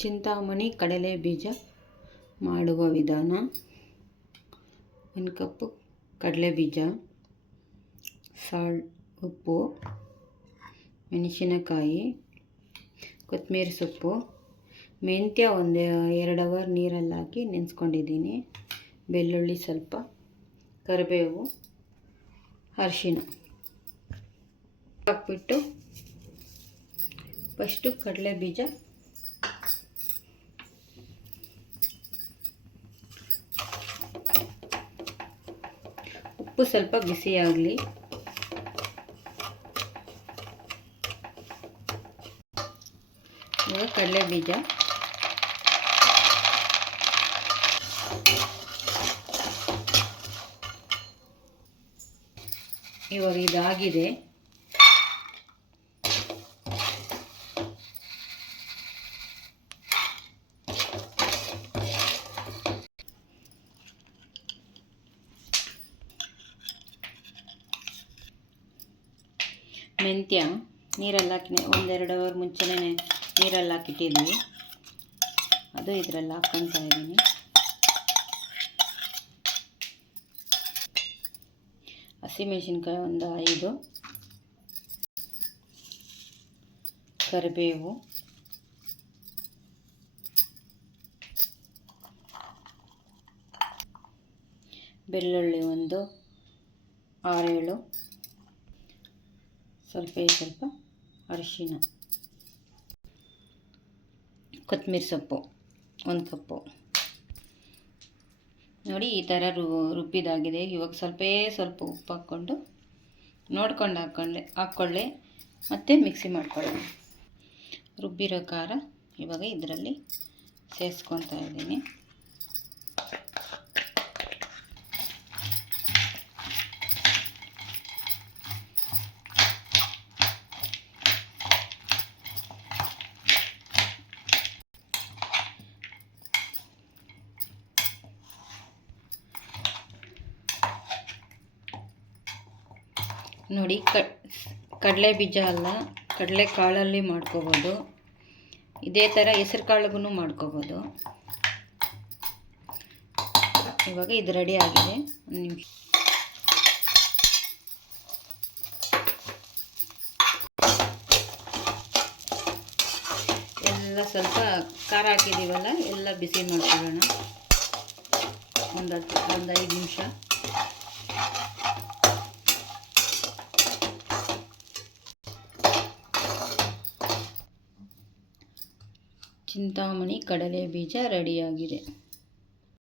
ಚಿಂತಾಮಣಿ ಕಡಲೆ ಬೀಜ ಮಾಡುವ ವಿಧಾನ. ಒಂದು ಕಪ್ಪು ಕಡಲೆ ಬೀಜ ಸಾಲ್ಟ್ ಉಪ್ಪು, ಮೆಣಸಿನಕಾಯಿ, ಕೊತ್ತಂಬರಿ ಸೊಪ್ಪು, ಮೆಂತ್ಯ ಒಂದು ಎರಡು ಅವರ್ ನೀರಲ್ಲಿ ಹಾಕಿ ನೆನೆಸ್ಕೊಂಡಿದ್ದೀನಿ. ಬೆಳ್ಳುಳ್ಳಿ ಸ್ವಲ್ಪ, ಕರಿಬೇವು ಅರಿಶಿನ ಹಾಕ್ಬಿಟ್ಟು ಫಸ್ಟು ಕಡಲೆ ಬೀಜ ಉಪ್ಪು ಸ್ವಲ್ಪ ಬಿಸಿಯಾಗಲಿ ಇವಾಗ ಕಡಲೆ ಬೀಜ. ಇವಾಗ ಇದಾಗಿದೆ. ಮೆಂತ್ಯ ನೀರಲ್ಲಿ ಹಾಕಿ, ಒಂದೆರಡು ಅವರ್ ಮುಂಚೆನೇ ನೀರಲ್ಲಿ ಹಾಕಿಟ್ಟಿದ್ವಿ. ಅದು ಇದರಲ್ಲಿ ಹಾಕ್ಕೊತಾ ಇದ್ದೀನಿ. ಹಸಿಮೆಣಸಿನ್ಕಾಯಿ ಒಂದು ಐದು. ಕರಿಬೇವು. ಬೆಳ್ಳುಳ್ಳಿ ಒಂದು ಆರೇಳು. ಸ್ವಲ್ಪ ಸ್ವಲ್ಪ ಅರಿಶಿನ, ಕೊತ್ತಂಬರಿ ಸೊಪ್ಪು, ಒಂದು ಕಪ್ಪು. ನೋಡಿ ಈ ಥರ ರು ರುಬ್ಬಿದಾಗಿದೆ ಇವಾಗ ಸ್ವಲ್ಪೇ ಸ್ವಲ್ಪ ಉಪ್ಪು ಹಾಕ್ಕೊಂಡು ನೋಡ್ಕೊಂಡು ಹಾಕ್ಕೊಂಡೆ ಹಾಕ್ಕೊಳ್ಳಿ. ಮತ್ತು ಮಿಕ್ಸಿ ಮಾಡ್ಕೊಳ್ಳಿ ರುಬ್ಬಿರೋ ಖಾರ ಇವಾಗ ಇದರಲ್ಲಿ ಸೇರಿಸ್ಕೊತಾ ಇದ್ದೀನಿ. ನೋಡಿ ಕಡಲೆ ಬೀಜ ಅಲ್ಲ, ಕಡಲೆ ಕಾಳಲ್ಲಿ ಮಾಡ್ಕೋಬೋದು. ಇದೇ ಥರ ಹೆಸರು ಕಾಳಿಗೂ ಮಾಡ್ಕೋಬೋದು. ಇವಾಗ ಇದು ರೆಡಿ ಆಗಿದೆ. ಒಂದು ನಿಮಿಷ. ಎಲ್ಲ ಸ್ವಲ್ಪ ಖಾರ ಹಾಕಿದ್ದೀವಲ್ಲ ಎಲ್ಲ ಬಿಸಿ ಮಾಡ್ಕೊಳ್ಳೋಣ. ಒಂದು ಹತ್ತು, ಒಂದು ಐದು ನಿಮಿಷ. ಚಿಂತಾಮಣಿ ಕಡಲೆ ಬೀಜ ರೆಡಿಯಾಗಿದೆ.